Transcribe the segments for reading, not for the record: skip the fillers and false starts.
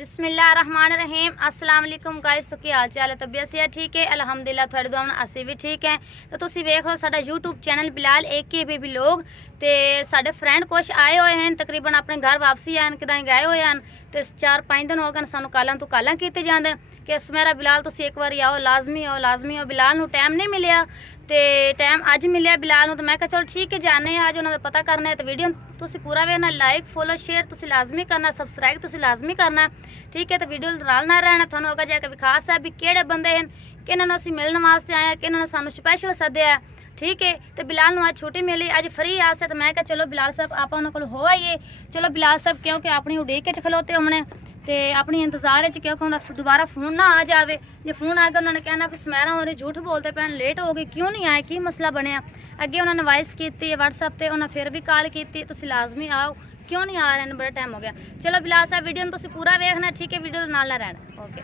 बिस्मिल्लाहिर्रहमानिर्रहीम अस्सलाम वालेकुम गाइस। तो ਕੀ ਹਾਲ ਚਾਲ ਹੈ? ਤਬੀਅਤ ਸੇ ਠੀਕ ਹੈ? ਅਲਹਮਦੁਲਿਲਾ, ਤੁਹਾਡੀ ਦੁਆ ਨਾਲ ਅਸੀਂ ਵੀ ਠੀਕ ਹੈ। ਤਾਂ ਤੁਸੀਂ ਵੇਖ ਲਓ ਸਾਡਾ YouTube ਚੈਨਲ ਬਿਲਾਲ ਏਕੇ ਬੇਬੀ ਲੋਗ ਤੇ ਸਾਡੇ ਫਰੈਂਡ ਕੁਛ ਆਏ ਹੋਏ ਹਨ, ਤਕਰੀਬਨ ਆਪਣੇ ਘਰ ਵਾਪਸੀ ਆਣ ਕਿਦਾਂ ਗਏ ਹੋਏ ਹਨ ਤੇ 4-5 ਦਿਨ ਹੋ ਗਏ ਸਾਨੂੰ ਕਾਲਾਂ ਤੋਂ ਕਾਲਾਂ ਕੀਤੇ ਜਾਂਦੇ ਕਿ ਸਮੇਰਾ ਬਿਲਾਲ ਤੁਸੀਂ ਇੱਕ ਵਾਰੀ ਆਓ, ਲਾਜ਼ਮੀ ਆਓ। ਬਿਲਾਲ ਨੂੰ ਟਾਈਮ ਨਹੀਂ ਮਿਲਿਆ ਤੇ ਟਾਈਮ ਅੱਜ ਮਿਲਿਆ ਬਿਲਾਲ ਨੂੰ, ਤਾਂ ਮੈਂ ਕਿਹਾ ਚਲੋ ਠੀਕ ਹੈ ਜਾਣੇ ਅੱਜ ਉਹਨਾਂ ਦਾ ਪਤਾ ਕਰਨਾ ਹੈ। ਤੇ ਵੀਡੀਓ ਤੁਸੀਂ ਪੂਰਾ ਵੇਖਣਾ, ਲਾਈਕ ਫੋਲੋ ਸ਼ੇਅਰ ਤੁਸੀਂ ਲਾਜ਼ਮੀ ਕਰਨਾ, ਸਬਸਕ੍ਰਾਈਬ ਤੁਸੀਂ ਲਾਜ਼ਮੀ ਕਰਨਾ, ਠੀਕ ਹੈ। ਤੇ ਵੀਡੀਓ ਨਾਲ ਨਾ ਰਹਿਣਾ, ਤੁਹਾਨੂੰ ਅੱਗੇ ਜਾ ਕੇ ਵਿਖਾ ਸਾਹਿਬ ਵੀ ਕਿਹੜੇ ਬੰਦੇ ਹਨ ਕਿਹਨਾਂ ਨੂੰ ਅਸੀਂ ਮਿਲਣ ਵਾਸਤੇ ਆਏ, ਕਿਹਨਾਂ ਨੇ ਸਾਨੂੰ ਸਪੈਸ਼ਲ ਸੱਦਿਆ, ਠੀਕ ਹੈ। ਤੇ ਬਿਲਾਲ ਨੂੰ ਅੱਜ ਛੁੱਟੀ ਮਿਲੀ, ਅੱਜ ਫਰੀ ਆ ਸੇ, ਤਾਂ ਮੈਂ ਕਿਹਾ ਚਲੋ ਬਿਲਾਲ ਸਾਹਿਬ ਆਪਾਂ ਉਹਨਾਂ ਕੋਲ ਹੋ ਆਈਏ। ਚਲੋ ਬਿਲਾਲ ਸਾਹਿਬ ਕਿਉਂਕਿ ਆਪਣੀ ਉਡੀਕ ਚ ਖਲੋਤੇ ਹੋਣੇ ਤੇ ਆਪਣੀ ਇੰਤਜ਼ਾਰ ਵਿੱਚ, ਕਿਉਂਕਿ ਉਹਦਾ ਦੁਬਾਰਾ ਫੋਨ ਨਾ ਆ ਜਾਵੇ। ਜੇ ਫੋਨ ਆ ਗਿਆ ਉਹਨਾਂ ਨੇ ਕਹਿਣਾ ਵੀ ਸਮੈਰਾ ਹੋਰੀ ਝੂਠ ਬੋਲਦੇ ਪੈਣ, ਲੇਟ ਹੋ ਗਈ, ਕਿਉਂ ਨਹੀਂ ਆਏ, ਕੀ ਮਸਲਾ ਬਣਿਆ। ਅੱਗੇ ਉਹਨਾਂ ਨੇ ਵਾਇਸ ਕੀਤੀ WhatsApp ਤੇ, ਉਹਨਾਂ ਫਿਰ ਵੀ ਕਾਲ ਕੀਤੀ ਤੁਸੀਂ ਲਾਜ਼ਮੀ ਆਓ, ਕਿਉਂ ਨਹੀਂ ਆ ਰਹੇ ਨੇ, ਬੜਾ ਟਾਈਮ ਹੋ ਗਿਆ। ਚਲੋ ਬਿਲਾਲ ਸਾਹਿਬ ਵੀਡੀਓ ਨੂੰ ਤੁਸੀਂ ਪੂਰਾ ਵੇਖਣਾ, ਠੀਕ ਹੈ, ਵੀਡੀਓ ਦੇ ਨਾਲ ਨਾ ਰਹਿਣਾ, ਓਕੇ।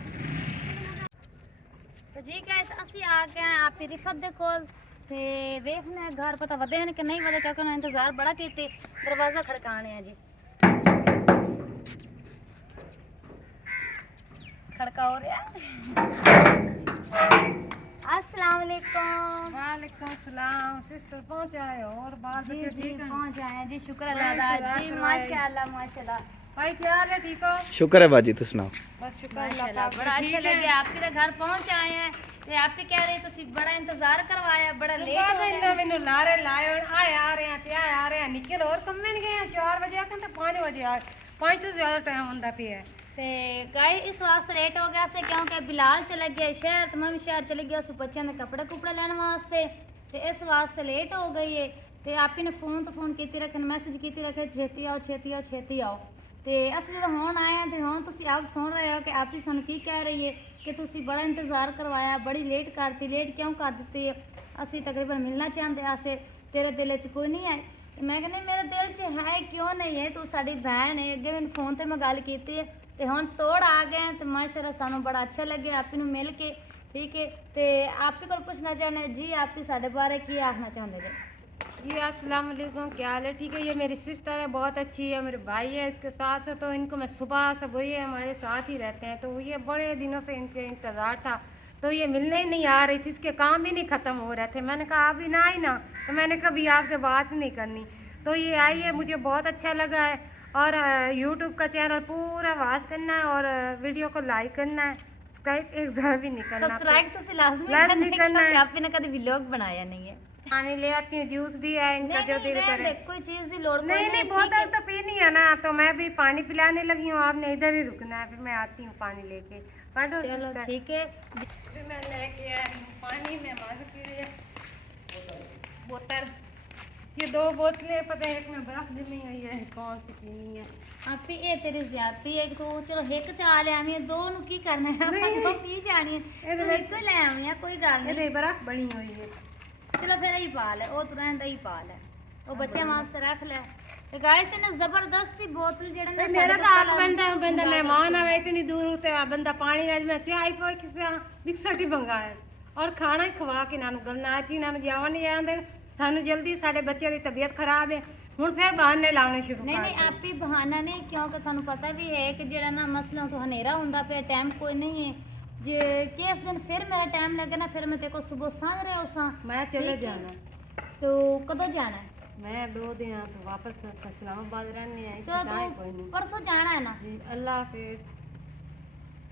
तो जी गाइस ਅਸੀਂ ਆ ਗਏ हैं आपकी रिफत ਦੇ ਕੋਲ ਤੇ ਵੇਖਣਾ ਘਰ ਪਤਾ ਵਧੇ ਹਨ ਕਿ ਨਹੀਂ ਵਧੇ, ਕਿਉਂਕਿ ਉਹਨਾਂ ਇੰਤਜ਼ਾਰ ਬੜਾ ਕੀਤੇ। ਦਰਵਾਜ਼ਾ ਖੜਕਾਣੇ ਆ ਜੀ, खड़का हो रहा है। अस्सलाम वालेकुम। वालेकुम सलाम। सिस्टर पहुंच आए हो और बाल जी बच्चे जी ठीक हैं? पहुंच आए हैं जी, शुक्र अल्लाह जी, माशाल्लाह माशाल्लाह। भाई क्या हाल है, ठीक हो? शुक्र है बाजी, तुम सुनाओ। बस शुक्र अल्लाह माशाल्लाह पाक बड़ा का, अच्छा ठीक लगे, है। आप भी घर पहुंच आए हैं ਤੇ आप भी कह रहे ਤੁਸੀਂ ਬੜਾ ਇੰਤਜ਼ਾਰ ਕਰਵਾਇਆ, ਬੜਾ ਲੇਟ ਹੋ सुबह गए। मैंने लारे लाए और आए आ रहे हैं, ते आए आ रहे हैं, निकल और कम में नहीं गए 4 बजे आके तो 5 बजे आए, 5 तो ज्यादा टाइम होता पिया है। ਤੇ ਗਾਇ ਇਸ ਵਾਸਤੇ ਲੇਟ ਹੋ ਗਿਆ ਸੀ ਕਿਉਂਕਿ ਬਿਲਾਲ ਚਲਾ ਗਿਆ ਸ਼ਹਿਰ ਤੇ ਮੈਂ ਵੀ ਸ਼ਹਿਰ ਚਲੀ ਗਿਆ, ਉਸ ਬੱਚਿਆਂ ਦੇ ਕੱਪੜੇ ਕੁਪੜੇ ਲੈਣ ਵਾਸਤੇ, ਤੇ ਇਸ ਵਾਸਤੇ ਲੇਟ ਹੋ ਗਈ ਹੈ। ਤੇ ਆਪੀ ਨੇ ਫੋਨ ਕੀਤੀ ਰੱਖਣ, ਮੈਸੇਜ ਕੀਤੀ ਰੱਖੇ ਛੇਤੀ ਆਓ ਛੇਤੀ ਆਓ ਛੇਤੀ ਆਓ। ਤੇ ਅਸੀਂ ਜਦੋਂ ਹੁਣ ਆਏ ਹਾਂ ਤੇ ਹੁਣ ਤੁਸੀਂ ਆਪ ਸੁਣ ਰਹੇ ਹੋ ਕਿ ਆਪੀ ਸਾਨੂੰ ਕੀ ਕਹਿ ਰਹੀ ਹੈ ਕਿ ਤੁਸੀਂ ਬੜਾ ਇੰਤਜ਼ਾਰ ਕਰਵਾਇਆ, ਬੜੀ ਲੇਟ ਕਰਤੀ। ਲੇਟ ਕਿਉਂ ਕਰ ਦਿੱਤੀ? ਅਸੀਂ ਤਕਰੀਬਨ ਮਿਲਣਾ ਚਾਹੁੰਦੇ ਆਸੇ, ਤੇਰੇ ਦਿਲ 'ਚ ਕੋਈ ਨਹੀਂ ਹੈ। ਤੇ ਮੈਂ ਕਹਿੰਦੀ ਮੇਰੇ ਦਿਲ 'ਚ ਹੈ, ਕਿਉਂ ਨਹੀਂ ਹੈ, ਤੂੰ ਸਾਡੀ ਭੈਣ ਹੈ। ਅੱਗੇ ਮੈਨੂੰ ਫੋਨ ਤੇ ਮੈਂ ਗੱਲ ਕੀਤੀ ਹੈ ਤੇ ਹੁਣ ਤੋੜ ਆ ਗਏ ਤੇ ਮਾਸ਼ਾਅੱਲਾ ਸਾਨੂੰ ਬੜਾ ਅੱਛਾ ਲੱਗਿਆ ਆਪੀ ਨੂੰ ਮਿਲ ਕੇ, ठीक है। तो आपके को पूछना चाहते जी, आप साढ़े बारे की आखना चाहते थे? जी अस्सलाम वालेकुम, क्या हाल है? ठीक है। ये मेरी सिस्टर है, बहुत अच्छी है, मेरे भाई है इसके साथ, तो इनको मैं सुबह से वही हमारे साथ ही रहते हैं, तो ये बड़े दिनों से इनके इंतज़ार था, तो ये मिलने ही नहीं आ रही थी, इसके काम भी नहीं ख़त्म हो रहे थे। मैंने कहा अभी ना आई ना, तो मैंने कभी आपसे बात नहीं करनी, तो ये आई है, मुझे बहुत अच्छा लगा है। और यूट्यूब का चैनल पूरा वॉच करना है और वीडियो को लाइक करना है, सब्सक्राइब एक ज़रा भी नहीं करना, सब्सक्राइब तो लाजमी करना है। आपने कभी व्लॉग बनाया नहीं है। पानी ले आती हूँ, जूस भी है इनका जो दिल करे। कोई चीज़ की लोड़ नहीं बोतल तो पीनी है ना, तो मैं भी पानी पिलाने लगी हूँ, आपने इधर ही रुकना है, फिर मैं आती हूँ पानी लेके। चलो ठीक है। फिर मैं लेके आई हूँ पानी, में मांगती है बोतल, ये 2 बोतलें पता है, एक में बर्फ जमी हुई है, कौन सी पीनी है। आप ये तेरी ज्यादती है, तो चलो एक चा ले आवी, 2 ਨੂੰ ਕੀ ਕਰਨਾ है, दो पी जानी है, तो एक ले आवी है, कोई गल नहीं। ये बर्फ बनी हुई है, चलो फिर यही पा ले, वो तो रहंदा ही पा ले, वो बच्चे वास्ते रख ले। ते गाइस ने जबरदस्ती बोतल जेड़ा ने मेरा तो आप बंदा मेहमान आवे इतनी दूर ते बंदा पानी आज मैं चाय पो किसे मिक्सर मंगा है और खाना ही खवा के नानू गलना जी नानू जावा नहीं आंदे सानू जल्दी, साडे बच्चे दी तबीयत खराब है, हुण फिर बहाने लाने शुरू कर। नहीं आप ही बहाना नहीं, क्योंकि थानू पता भी है कि जेड़ा ना मसलों तो हनेरा हुंदा पे, टाइम कोई नहीं है। जे किस दिन फिर मेरा टाइम लगे ना, फिर मैं तेरे को सुबह सांझ रहे हो सा मैं चले जाना, तो कदों जाना है? मैं 2 दिन तो वापस इस्लामाबाद रहने हैं, चलो कोई तो नहीं, परसों जाना है ना जी अल्लाह हाफिज।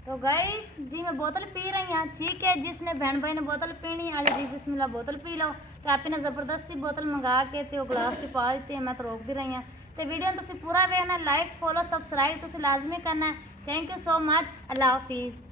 तो गाइस जी मैं बोतल पी रही हूँ, ठीक है। जिसने बहन भाई ने बोतल पीनी वाली जी बिस्मिल्लाह बोतल पी लो। तो आप ने जबरदस्ती बोतल मंगा के तो गिलास च पा दी, मैं तो रोक भी रही हूँ। तो वीडियो तुम पूरा वेखना, लाइक फॉलो सब्सक्राइब तुम लाजमी करना है। थैंक यू सो मच, अल्लाह हाफिज़।